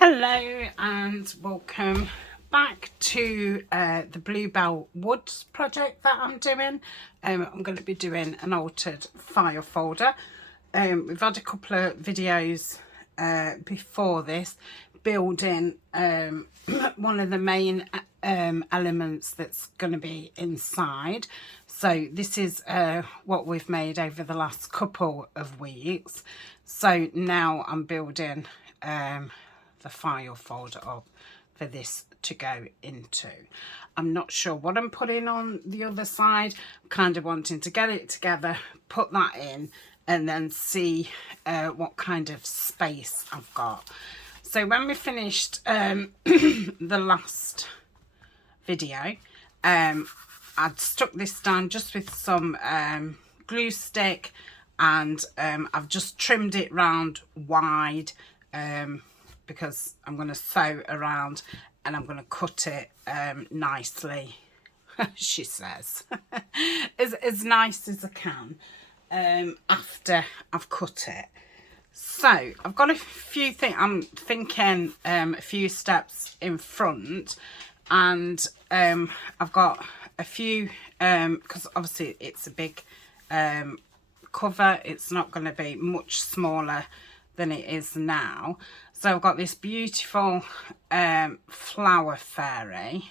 Hello and welcome back to the BlueBell Woods project that I'm doing. I'm going to be doing an altered file folder. We've had a couple of videos before this building one of the main elements that's going to be inside. So this is what we've made over the last couple of weeks. So now I'm building the file folder up for this to go into. I'm not sure what I'm putting on the other side. I'm kind of wanting to get it together, put that in, and then see what kind of space I've got. So when we finished the last video, I'd stuck this down just with some glue stick, and I've just trimmed it round wide because I'm going to sew around and I'm going to cut it nicely, she says, as nice as I can after I've cut it. So I've got a few things, I'm thinking a few steps in front, and I've got a few, because obviously it's a big cover, it's not going to be much smaller than it is now. So I've got this beautiful flower fairy,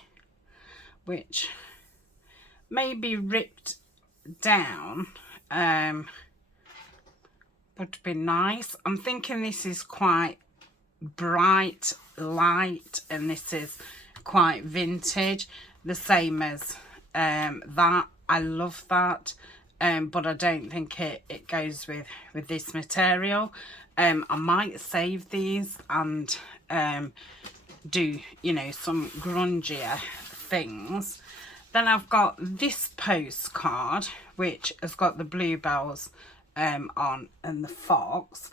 which may be ripped down, would be nice. I'm thinking this is quite bright light, and this is quite vintage, the same as that. I love that, but I don't think it goes with this material. I might save these and do, you know, some grungier things. Then I've got this postcard, which has got the bluebells on and the fox.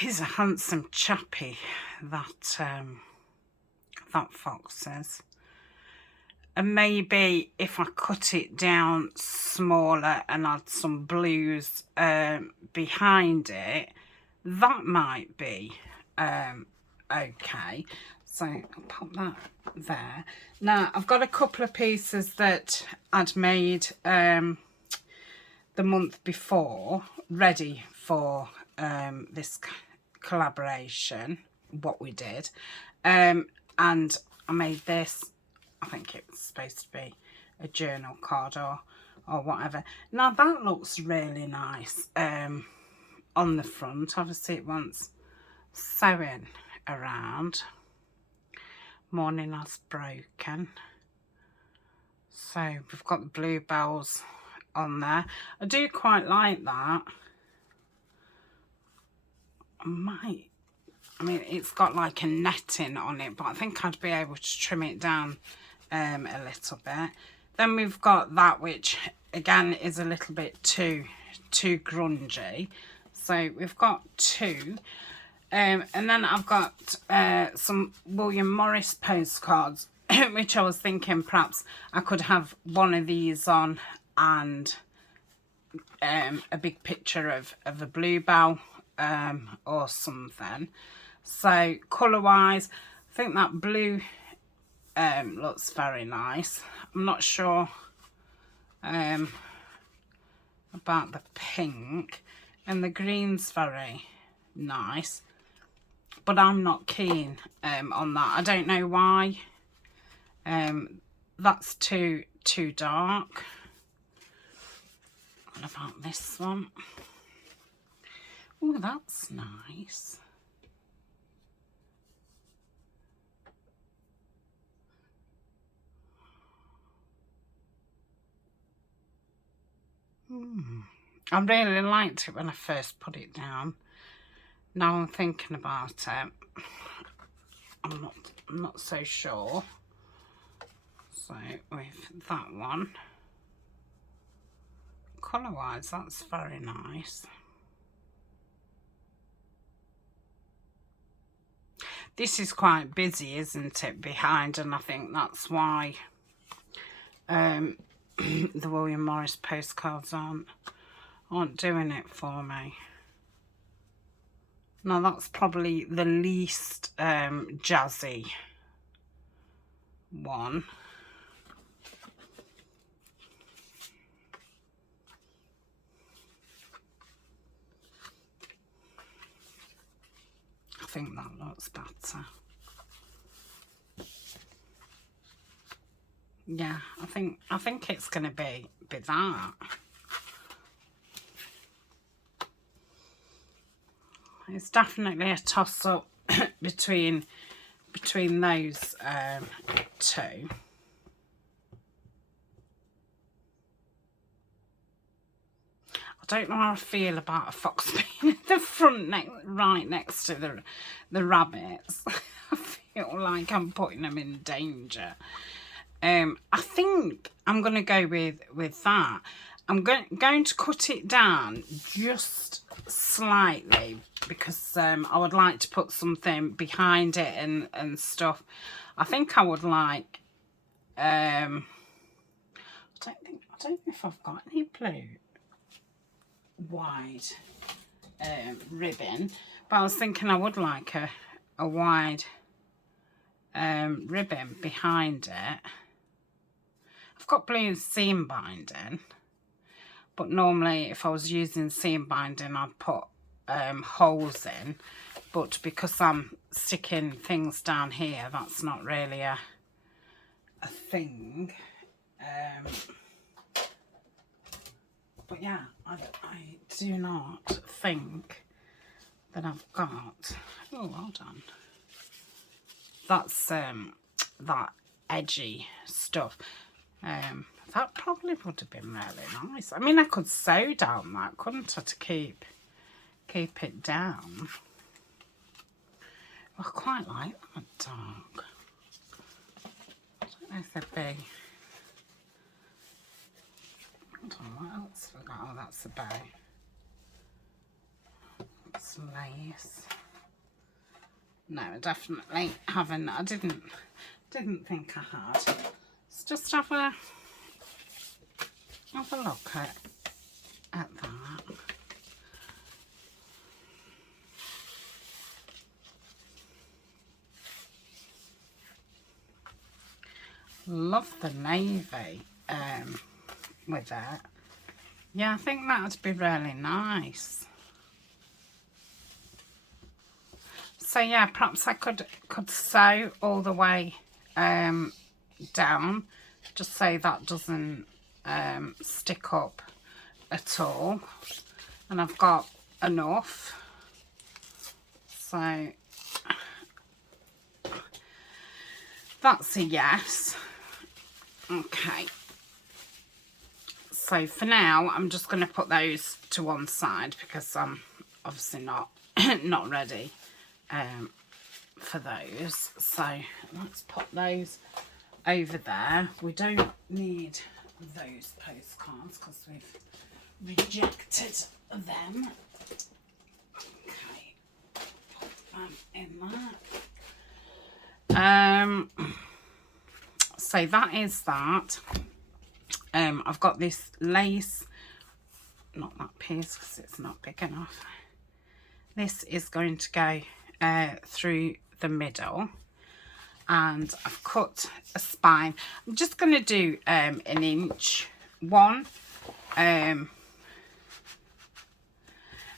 He's a handsome chappy, that that fox is. And maybe if I cut it down smaller and add some blues behind it, that might be okay. So I'll pop that there. Now I've got a couple of pieces that I'd made the month before, ready for this collaboration, what we did. And I made this. I think it's supposed to be a journal card or whatever. Now that looks really nice on the front. Obviously it wants sewing around. Morning has broken. So we've got the bluebells on there. I do quite like that. I mean, it's got like a netting on it, but I think I'd be able to trim it down a little bit. Then we've got that, which again is a little bit too grungy. So we've got two. And then I've got some William Morris postcards, which I was thinking perhaps I could have one of these on and a big picture of a bluebell or something. So colour wise, I think that blue looks very nice. I'm not sure about the pink, and the green's very nice, but I'm not keen on that. I don't know why. That's too dark. What about this one? Oh, that's nice. I really liked it when I first put it down. Now I'm thinking about it, I'm not so sure. So with that one, colour wise, that's very nice. This is quite busy, isn't it, behind, and I think that's why the William Morris postcards aren't doing it for me. Now that's probably the least jazzy one. I think that looks better. Yeah, I think it's gonna be that. It's definitely a toss-up between those two. I don't know how I feel about a fox being at the front, right next to the rabbits. I feel like I'm putting them in danger. I think I'm going to go with that. I'm going to cut it down just slightly because I would like to put something behind it and stuff. I think I would like, I don't know if I've got any blue wide ribbon, but I was thinking I would like a wide ribbon behind it. I've got blue seam binding, but normally if I was using seam binding I'd put holes in, but because I'm sticking things down here, that's not really a thing. But yeah, I do not think that I've got, oh, hold on, that's that edgy stuff. That probably would have been really nice. I mean, I could sew down that, couldn't I, to keep it down. I quite like that dark. I don't know if they'd be. Hold on, what else have I got? Oh, that's the bow. It's lace. No, I definitely haven't. I didn't think I had. Let's just have a look at that. Love the navy with that. Yeah, I think that would be really nice. So yeah, perhaps I could sew all the way down, just so that doesn't stick up at all. And I've got enough. So that's a yes. Okay. So for now, I'm just going to put those to one side because I'm obviously not ready for those. So let's put those over there. We don't need those postcards because we've rejected them. Okay, put them in there. So that is that. I've got this lace, not that piece because it's not big enough. This is going to go through the middle, and I've cut a spine. I'm just going to do an inch one,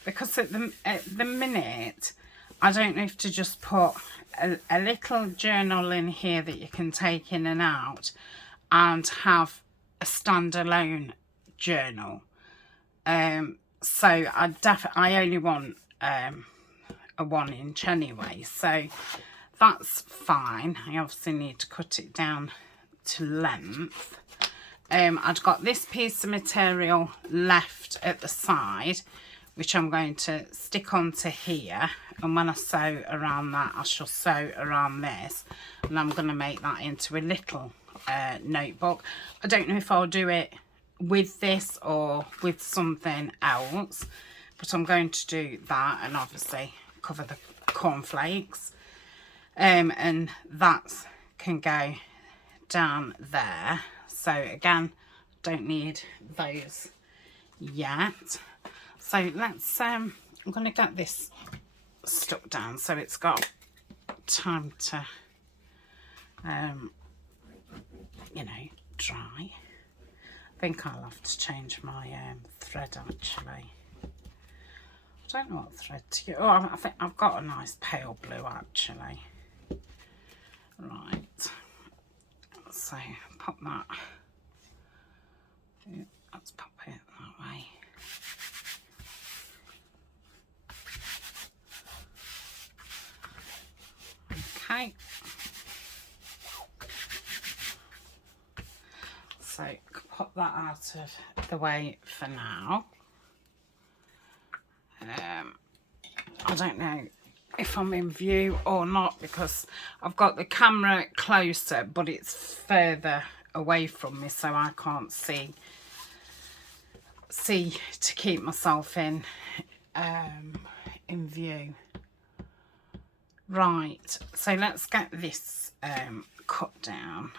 because at the minute I don't know if to just put a little journal in here that you can take in and out, and have a standalone journal. So I only want a 1 inch anyway, so that's fine. I obviously need to cut it down to length. I've got this piece of material left at the side, which I'm going to stick onto here, and when I sew around that, I shall sew around this, and I'm going to make that into a little notebook. I don't know if I'll do it with this or with something else, but I'm going to do that, and obviously cover the cornflakes, and that can go down there. So again, don't need those yet. So let's I'm going to get this stuck down, so it's got time to you know, dry. I think I'll have to change my thread actually. I don't know what thread to use. Oh, I think I've got a nice pale blue actually. Right, so pop that. Let's pop it that way. Okay. So pop that out of the way for now. I don't know if I'm in view or not because I've got the camera closer, but it's further away from me, so I can't see to keep myself in view. Right, so let's get this cut down.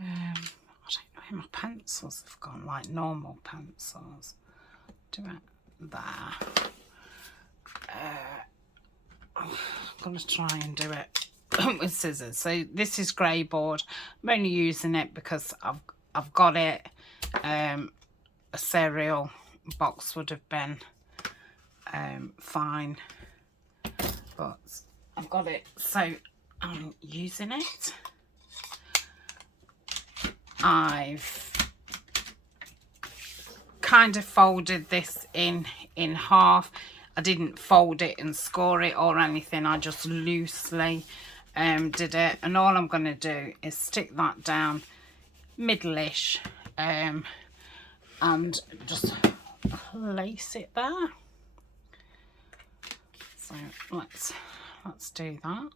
I don't know where my pencils have gone, like normal pencils. Do it there. I'm going to try and do it with scissors. So this is grey board. I'm only using it because I've got it. A cereal box would have been fine, but I've got it, so I'm using it. I've kind of folded this in half. I didn't fold it and score it or anything. I just loosely did it, and all I'm going to do is stick that down middle-ish and just place it there. So let's do that.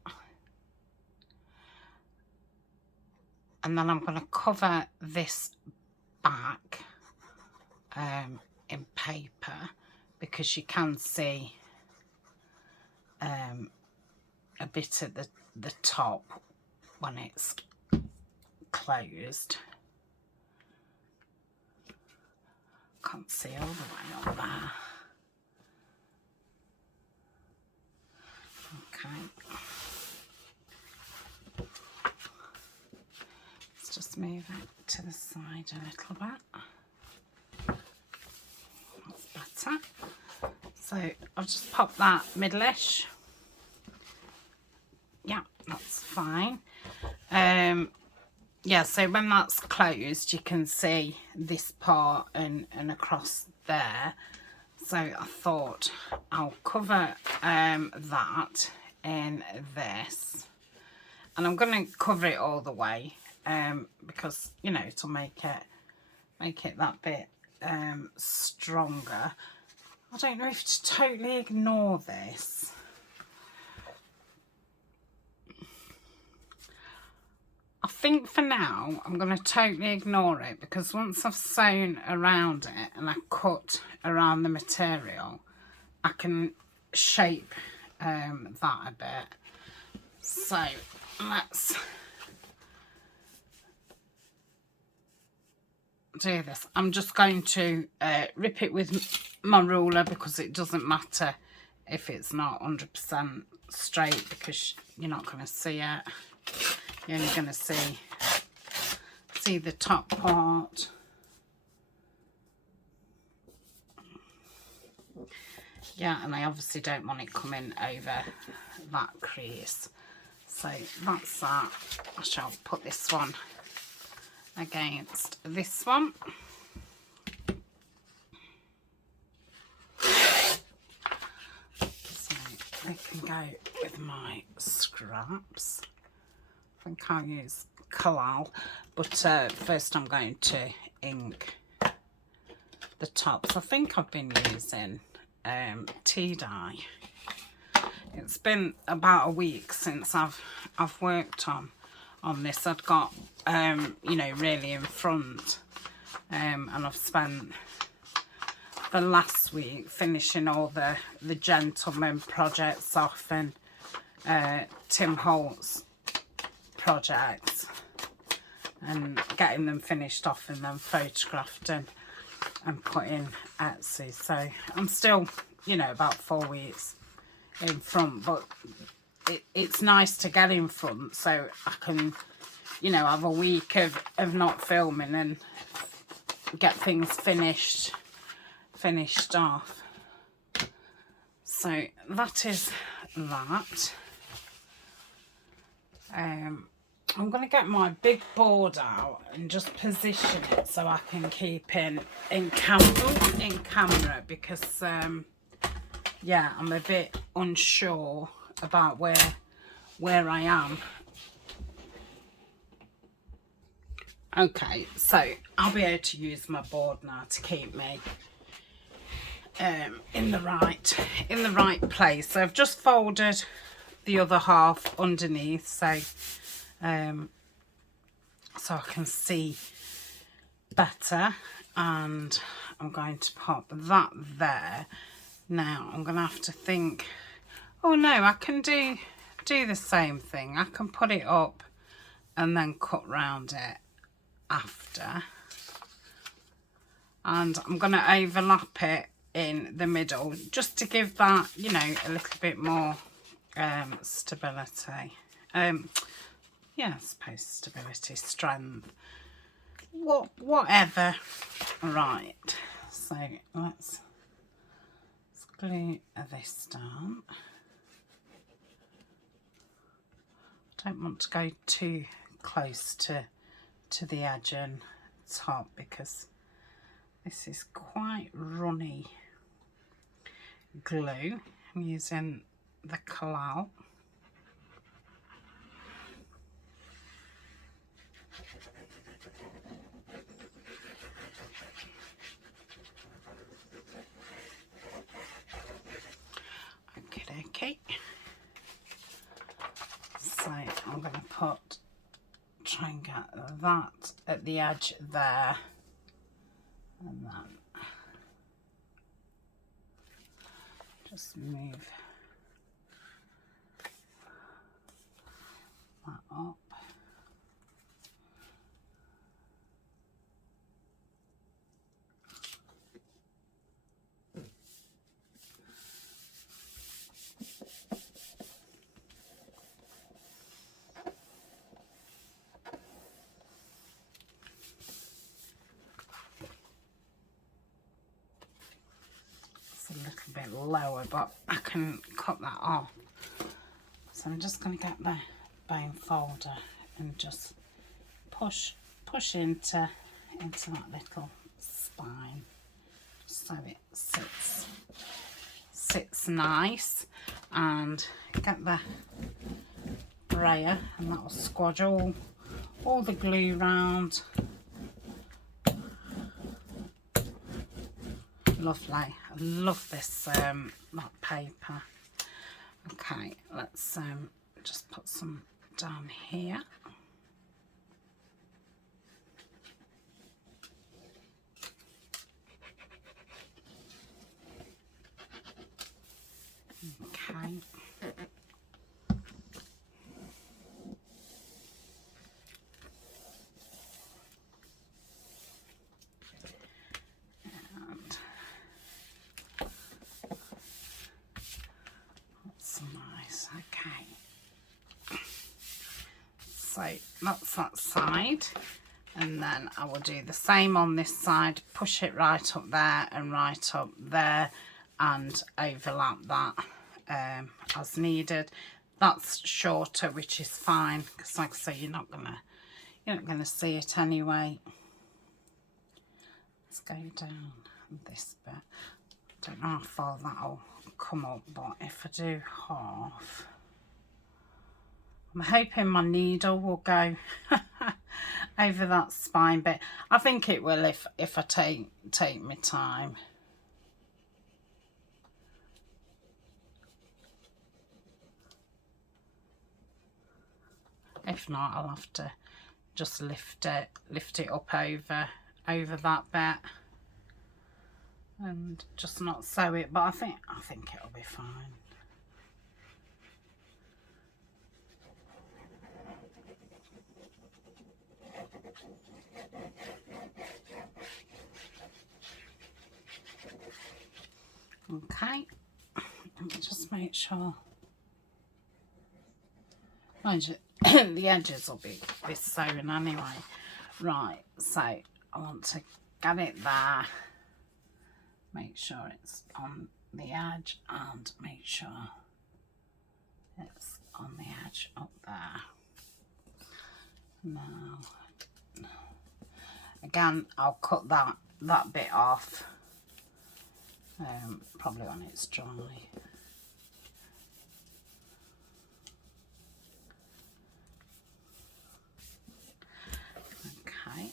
And then I'm going to cover this back in paper, because you can see a bit at the top when it's closed. Can't see all the way up there. Okay. Let's just move it to the side a little bit. That's better. So I'll just pop that middle-ish. Yeah, that's fine. Yeah, so when that's closed, you can see this part and across there. So I thought I'll cover that in this, and I'm going to cover it all the way because, you know, it'll make it that bit stronger. I don't know if to totally ignore this. I think for now I'm going to totally ignore it, because once I've sewn around it and I cut around the material, I can shape that a bit. So let's do this. I'm just going to rip it with my ruler, because it doesn't matter if it's not 100% straight, because you're not going to see it. You're only going to see the top part. Yeah, and I obviously don't want it coming over that crease. So that's that. I shall put this one against this one. So I can go with my scraps. I think I'll use Collal, but first I'm going to ink the tops. I think I've been using tea dye. It's been about a week since I've worked on this. I've got you know, really in front, and I've spent the last week finishing all the gentleman projects off, and Tim Holt's projects, and getting them finished off and then photographed and put in Etsy. So I'm still you know, about 4 weeks in front, but it's nice to get in front so I can, you know, have a week of not filming and get things finished off. So that is that. I'm going to get my big board out and just position it so I can keep in camera because yeah, I'm a bit unsure about where I am. Okay, so I'll be able to use my board now to keep me in the right place. So I've just folded the other half underneath so so I can see better, and I'm going to pop that there. Now I'm gonna have to think, oh no, I can do the same thing. I can put it up and then cut round it after, and I'm gonna overlap it in the middle just to give that, you know, a little bit more stability. Yeah, I suppose stability, strength, whatever. Right, so let's glue this down. I don't want to go too close to the edge and top because this is quite runny glue. I'm using the Collal. Okay, so I'm going to try and get that at the edge there, and then just move that up. A little bit lower, but I can cut that off. So I'm just going to get the bone folder and just push into that little spine so it sits nice, and get the brayer and that will squash all the glue round. Lovely. I love this that paper. Okay, let's just put some down here. Okay. Nice. Okay, so that's that side, and then I will do the same on this side, push it right up there and right up there, and overlap that as needed. That's shorter, which is fine because, like I say, you're not gonna see it anyway. Let's go down this bit. Don't know how far that'll come up, but if I do half, I'm hoping my needle will go over that spine bit. I think it will if I take my time. If not, I'll have to just lift it up over that bit and just not sew it, but I think it'll be fine. Okay, just make sure. Mind you, the edges will be sewn anyway. Right, so I want to get it there, make sure it's on the edge, and make sure it's on the edge up there. Now, again, I'll cut that bit off, probably when it's dry. Okay.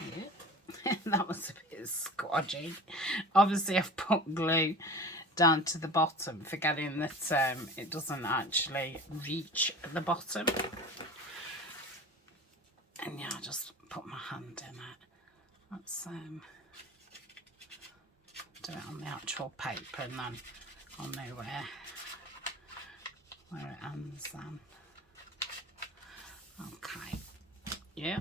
Yeah. That was a bit squodgy. Obviously I've put glue down to the bottom, forgetting that it doesn't actually reach the bottom. And yeah, I just put my hand in it. Let's do it on the actual paper, and then I'll know where it ends then. Okay, yeah.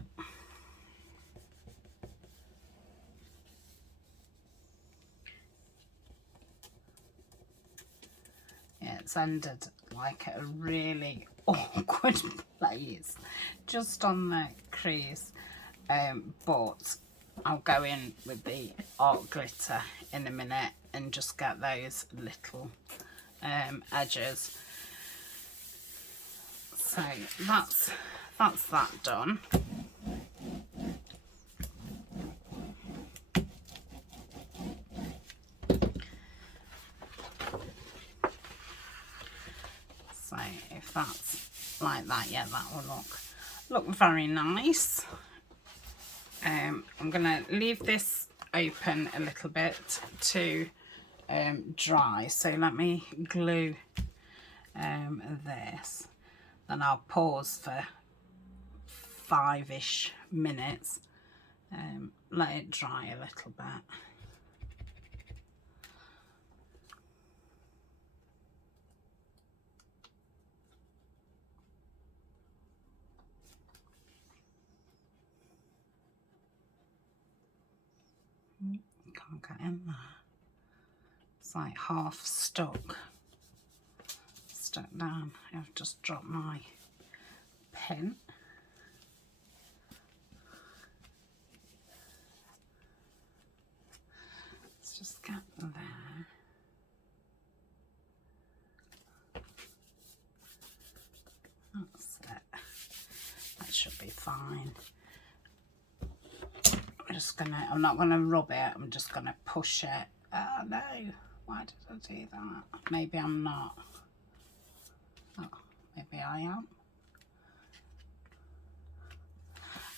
Yeah, it's ended like a really awkward place, just on the crease, but I'll go in with the art glitter in a minute and just get those little edges. So that's that done. So if that's like that, yeah, that will look very nice. I'm gonna leave this open a little bit to dry. So let me glue this, then I'll pause for 5-ish minutes, let it dry a little bit. Can't get in there. It's like half stuck down. I've just dropped my pin. Let's just get there. That's it. That should be fine. I'm not gonna rub it, I'm just gonna push it. Oh no, why did I do that? Maybe I'm not. Oh, maybe I am.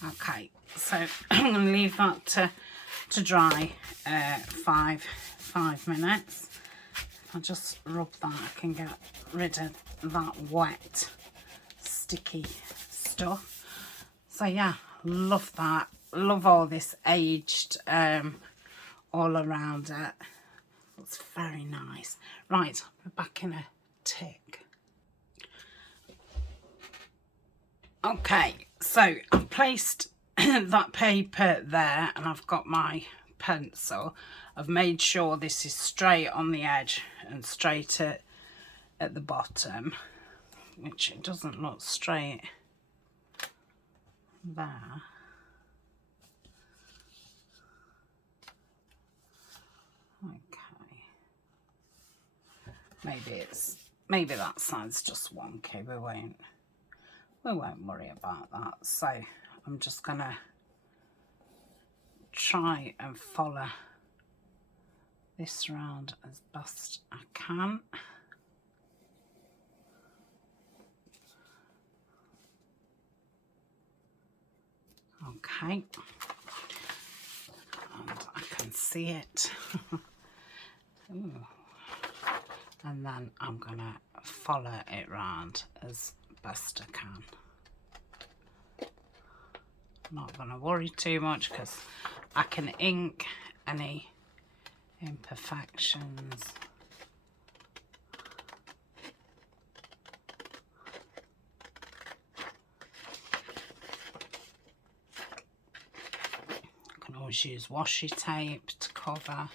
Okay, so I'm gonna leave that to dry 5 minutes. If I just rub that, I can get rid of that wet, sticky stuff. So yeah, love that. Love all this aged all around it. Looks very nice. Right, we're back in a tick. Okay, so I've placed that paper there, and I've got my pencil. I've made sure this is straight on the edge and straight at the bottom, which it doesn't look straight there. Okay, maybe that side's just wonky. We won't worry about that. So I'm just gonna try and follow this round as best I can. Okay, and I can see it. Ooh. And then I'm gonna follow it round as best I can. Not gonna worry too much because I can ink any imperfections. I can always use washi tape to cover.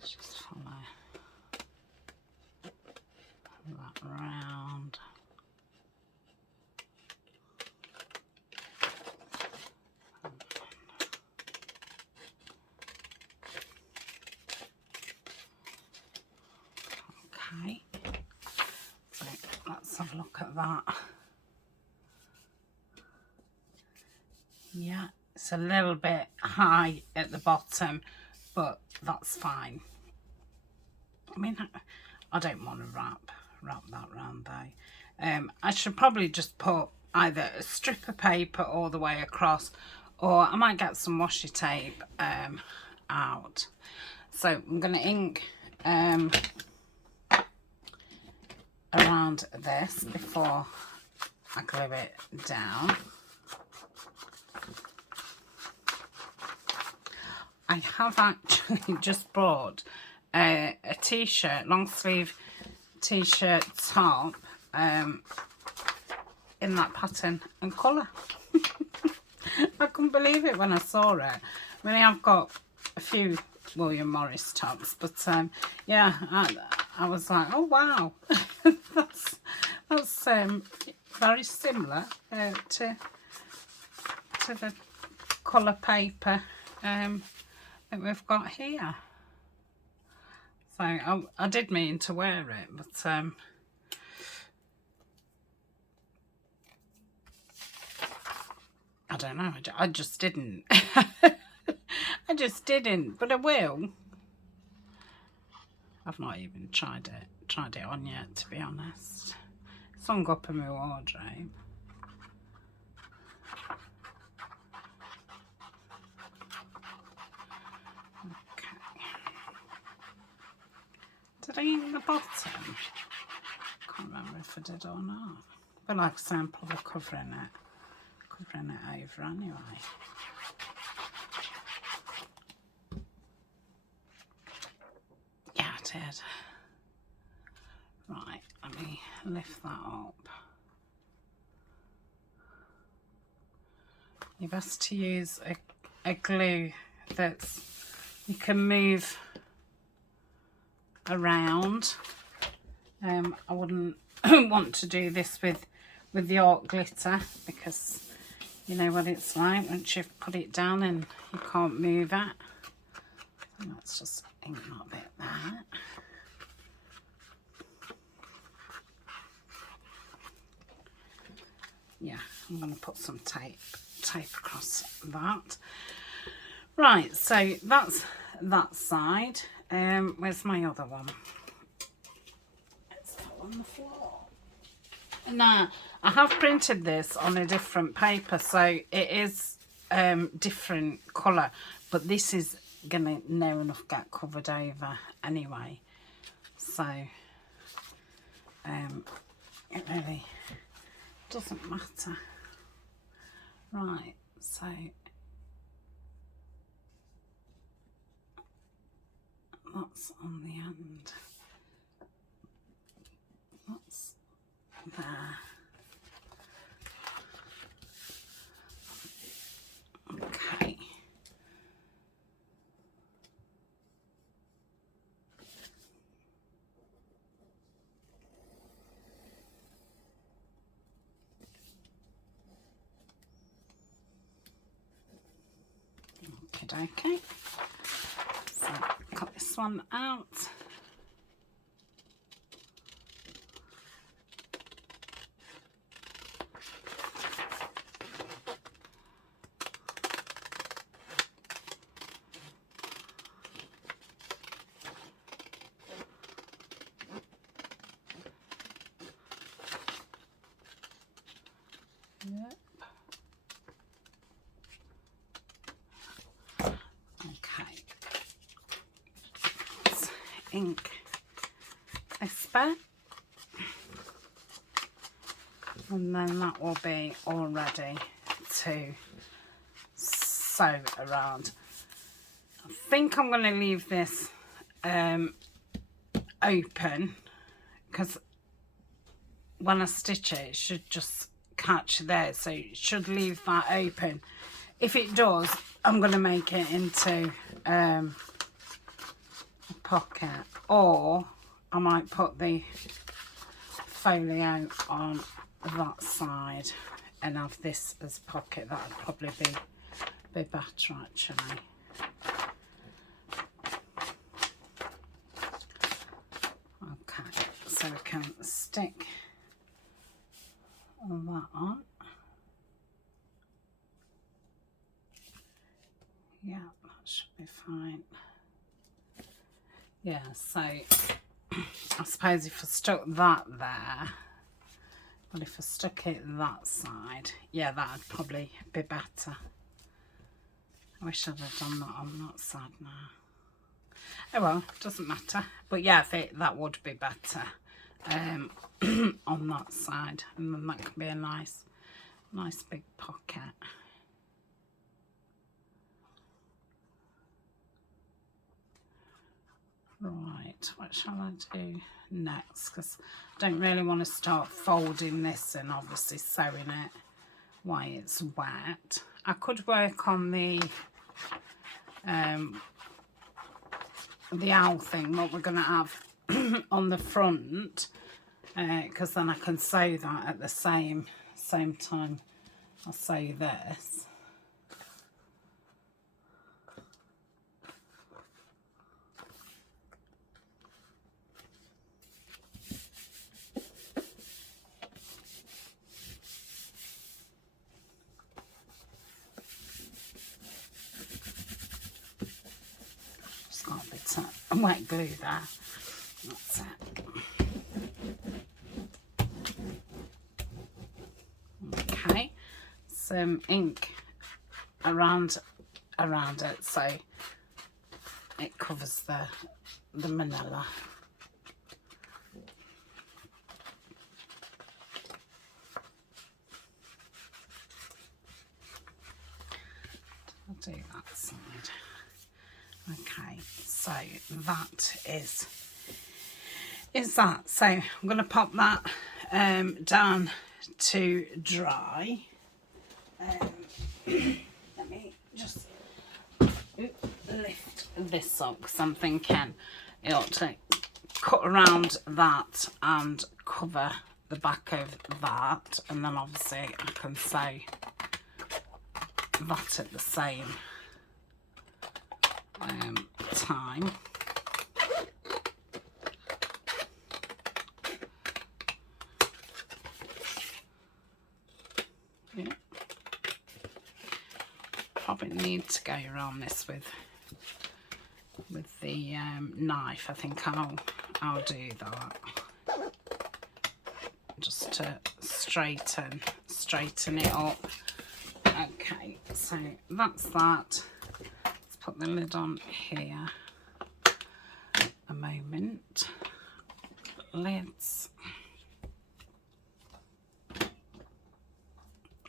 Just follow that round. Okay, so let's have a look at that. Yeah, it's a little bit high at the bottom, but that's fine. I mean, I don't want to wrap that round though. I should probably just put either a strip of paper all the way across, or I might get some washi tape out. So I'm going to ink around this before I glue it down. I have actually just bought a t-shirt, long sleeve t-shirt top in that pattern and colour. I couldn't believe it when I saw it. I mean, I've got a few William Morris tops, but yeah, I was like, oh wow, that's very similar to the colour paper that we've got here. So I did mean to wear it, but I don't know, I just didn't. I just didn't, but I will. I've not even tried it on yet, to be honest. It's hung up in my wardrobe. Okay. Did I ink the bottom? Can't remember if I did or not. But like I say, I'm probably covering it over anyway. Yeah, I did. Right, let me lift that up. You're best to use a glue that's you can move around. I wouldn't want to do this with the art glitter, because you know what it's like once you've put it down and you can't move it. And let's just ink that bit there. Yeah, I'm going to put some tape across that. Right, so that's that side. Where's my other one? It's on the floor. Now, I have printed this on a different paper, so it is different colour, but this is gonna near enough get covered over anyway, so it really doesn't matter. Right, so that's on the end, that's there. Okay. Okay. So cut this one out. Yep. Okay. Let's ink this bit, and then that will be all ready to sew around. I think I'm going to leave this open, because when I stitch it, it should just catch there, so you should leave that open. If it does, I'm going to make it into a pocket, or I might put the folio on that side and have this as a pocket. That would probably be better actually. Okay, so we can stick all that on. Yeah, that should be fine. Yeah, so I suppose if I stuck that there, but if I stuck it that side, yeah, that would probably be better. I wish I'd have done that on that side now. Oh well, doesn't matter. But yeah, I think that would be better on that side, and then that can be a nice big pocket. Right, what shall I do next? Because I don't really want to start folding this and obviously sewing it while it's wet. I could work on the owl thing, what we're going to have on the front, because then I can sew that at the same time I sew this. Wet glue there. That's it. Okay, some ink around it so it covers the manila. I'll do that side. Okay, so that is that. So I'm going to pop that down to dry. Let me just lift this up because I'm thinking it ought to cut around that and cover the back of that, and then obviously I can sew that at the same time. Yeah. Probably need to go around this with the knife. I think I'll do that just to straighten it up. Okay, so that's that. Put the lid on here a moment. Lids.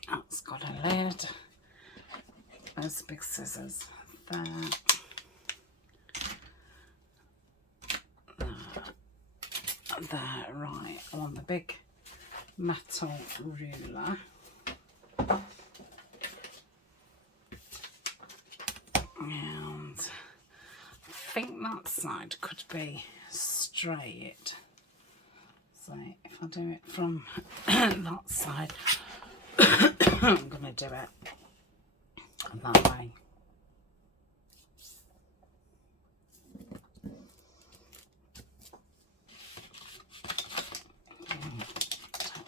That's got a lid. There's the big scissors there. There, right. I want the big metal ruler. And I think that side could be straight. So if I do it from that side, I'm going to do it that way.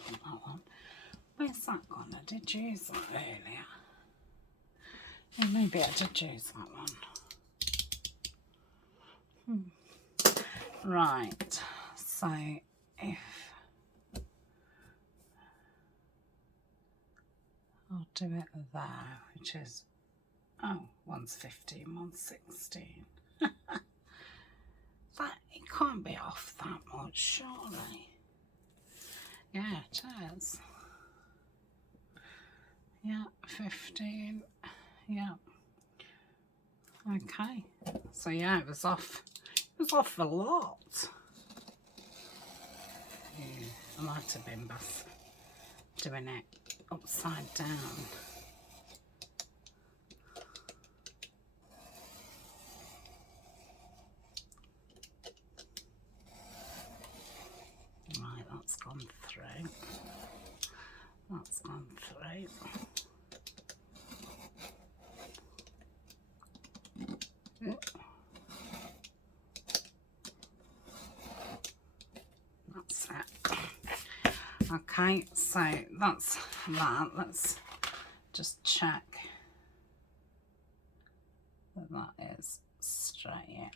That one. Where's that gone? I did use that earlier. Yeah, maybe I did use that one. Right, so if I'll do it there, which is, oh, one's 15, one's 16. That, it can't be off that much, surely. Yeah, it is. Yeah, 15. Yeah. Okay. So yeah, it was off. It was off a lot. Yeah, I might have been best doing it upside down. Right, that's gone through. That's gone through. That's it. Okay, so that's that. Let's just check that that is straight.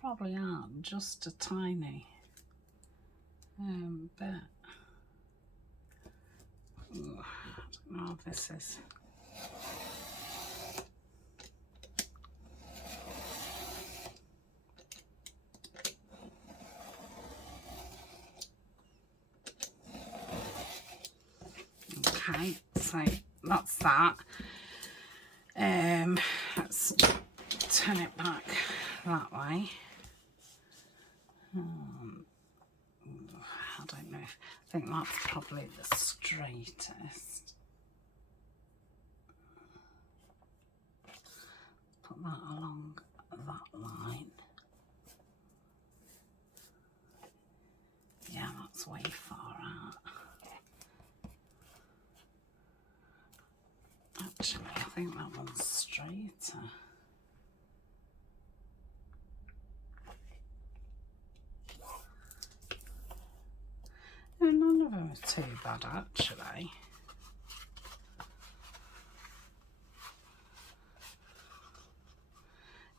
Probably aren't, just a tiny bit. Ooh, I don't know if this is. Okay, so that's that. Let's turn it back that way. I don't know. I think that's probably the straightest. Put that along that line. Yeah, that's way far out. Actually, I think that one's straighter. No, none of them are too bad, actually.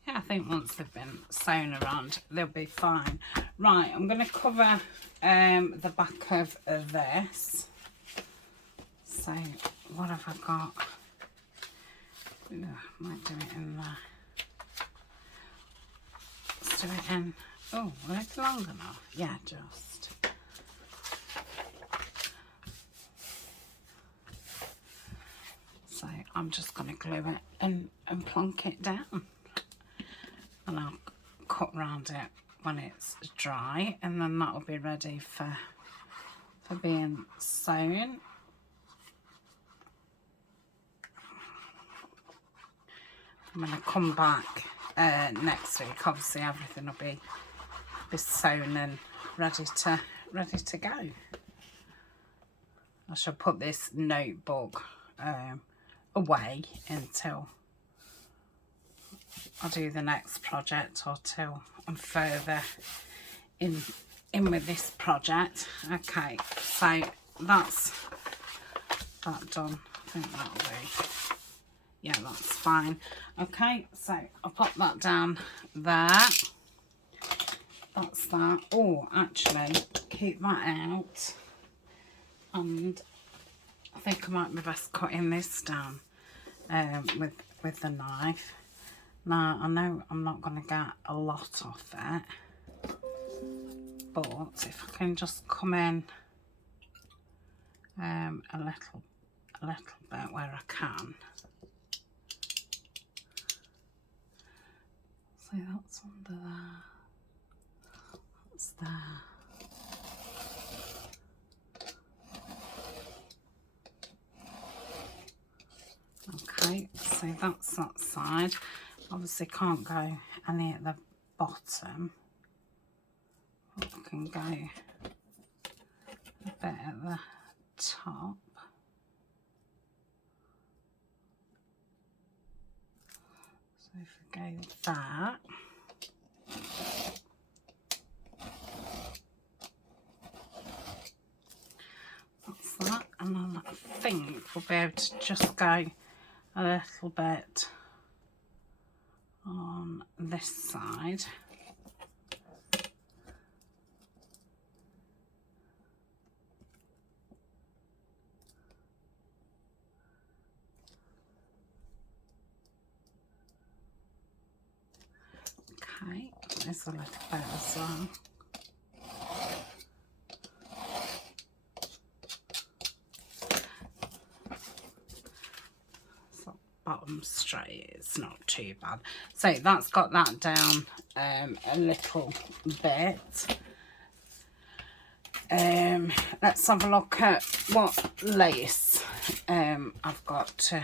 Yeah, I think once they've been sewn around, they'll be fine. Right, I'm going to cover the back of this. So, what have I got? Ooh, might do it in there. Let's do it in. Oh, will it be long enough? Yeah, just. So I'm just going to glue it and plonk it down. And I'll cut round it when it's dry, and then that'll be ready for being sewn. I'm going to come back next week. Obviously everything will be sewn and ready to go. I shall put this notebook away until I do the next project, or till I'm further in with this project. Okay, so that's that done. I think that'll do. Yeah, that's fine. Okay, so I'll pop that down there. That's that. Oh, actually, keep that out. And I think I might be best cutting this down with the knife. Now, I know I'm not going to get a lot off it, but if I can just come in a little bit where I can. So that's under there. That's there. Okay, so that's that side. Obviously can't go any at the bottom. I can go a bit at the top. So if we go that. That's that. And then I think we'll be able to just go a little bit on this side. Okay, there's a little bit as well. So bottom straight, it's not too bad. So that's got that down a little bit. Let's have a look at what lace I've got to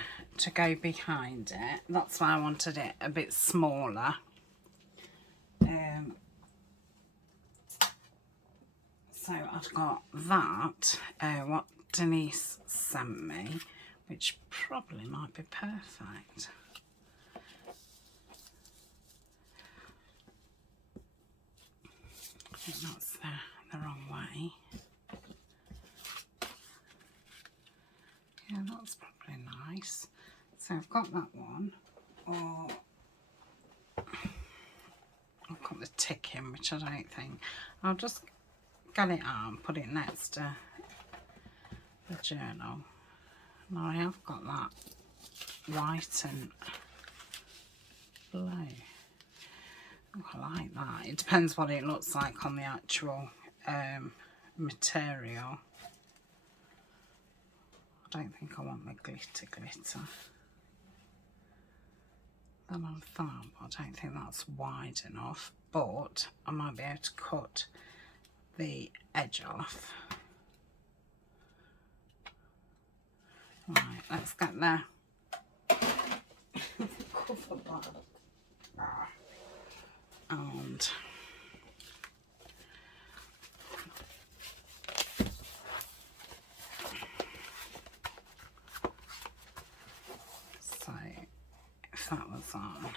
go behind it. That's why I wanted it a bit smaller. So I've got that, what Denise sent me, which probably might be perfect. I think that's the wrong way. Yeah, that's probably nice. So I've got that one. Or I've got the ticking, which I don't think. I'll just get it out and put it next to the journal. Now I have got that white and blue. Oh, I like that. It depends what it looks like on the actual material. I don't think I want the glitter. Then I thought, I don't think that's wide enough, but I might be able to cut the edge off. Right, let's get there. Cover back. And so if that was on,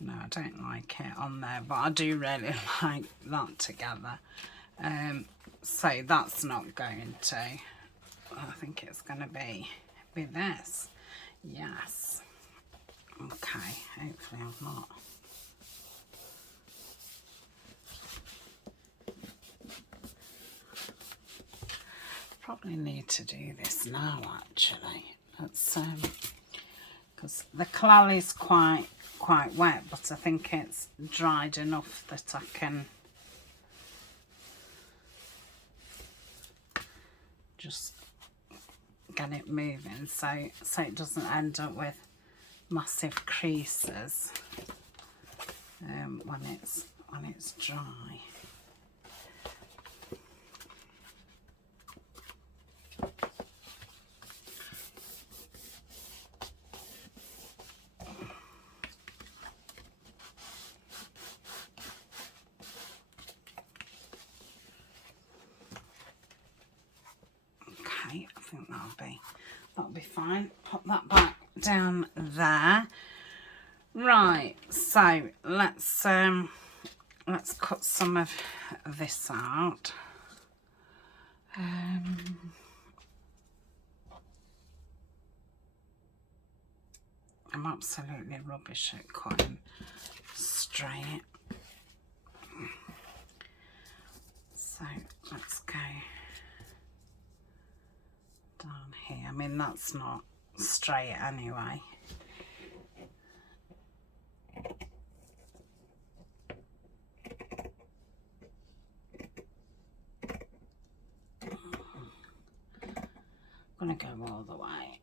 no, I don't like it on there, but I do really like that together. So that's not going to, I think it's going to be this. Yes. Okay, hopefully I'm not. Probably need to do this now actually. That's because the clay is quite wet, but I think it's dried enough that I can just get it moving, so it doesn't end up with massive creases when it's dry. I think that'll be fine. Pop that back down there. Right, so let's cut some of this out. I'm absolutely rubbish at cutting straight. So let's go down here. I mean, that's not straight anyway. I'm gonna go all the way.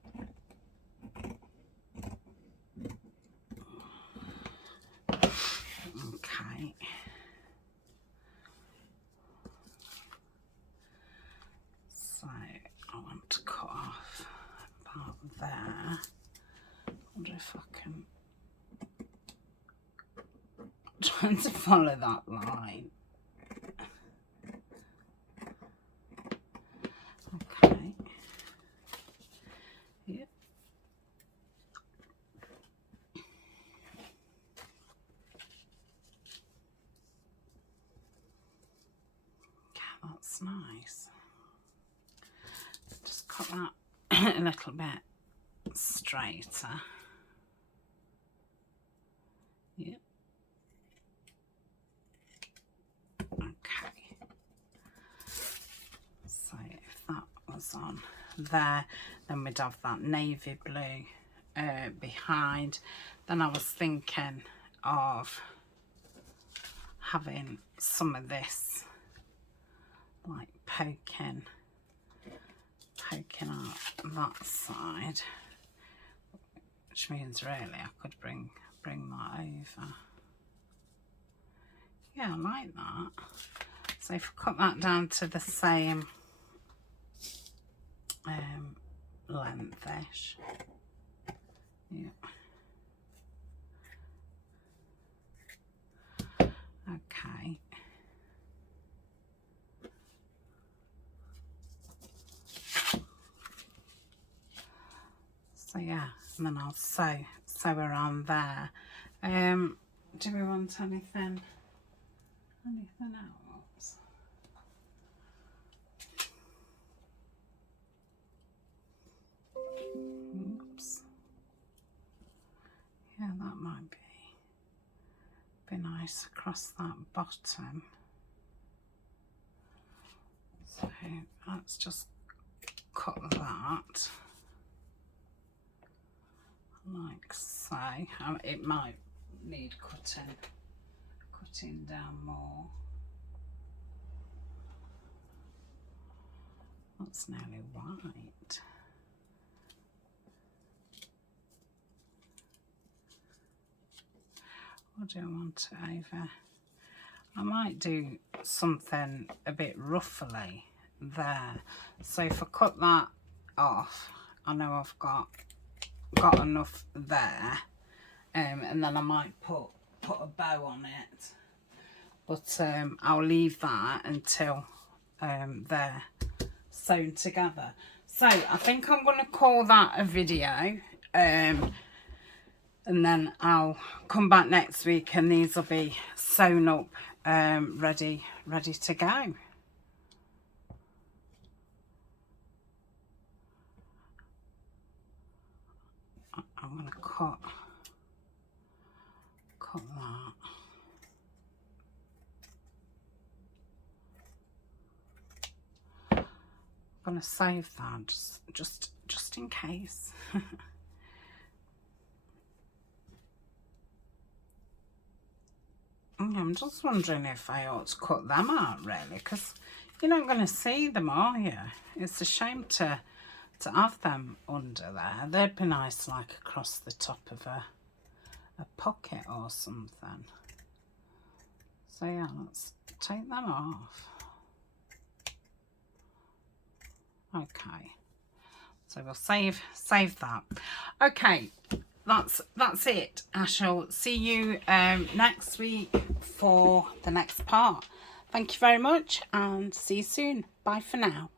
Okay. So I want to cut off about there. I wonder if I can. I'm trying to follow that line. Okay. Yep. Yeah, that's nice. Just cut that a little bit straighter. Yep. Okay. So if that was on there, then we'd have that navy blue behind. Then I was thinking of having some of this like poking out that side. which means really I could bring that over. Yeah, I like that. So if I cut that down to the same length-ish. Yeah. Okay. So yeah, and then I'll sew around there. Do we want anything else? Oops. Yeah, that might be nice across that bottom. So let's just cut that like so. It might need cutting down more. That's nearly white. Or do I want it over? I might do something a bit ruffly there. So if I cut that off, I know I've got enough there, and then I might put a bow on it. But I'll leave that until they're sewn together. So I think I'm going to call that a video. And then I'll come back next week and these will be sewn up, ready to go. I'm going to cut that. I'm going to save that just in case. I'm just wondering if I ought to cut them out really, because you're not going to see them, are you? It's a shame to have them under there. They'd be nice like across the top of a pocket or something. So yeah, let's take them off. Okay, so we'll save that. Okay, that's it. I shall see you next week for the next part. Thank you very much and see you soon. Bye for now.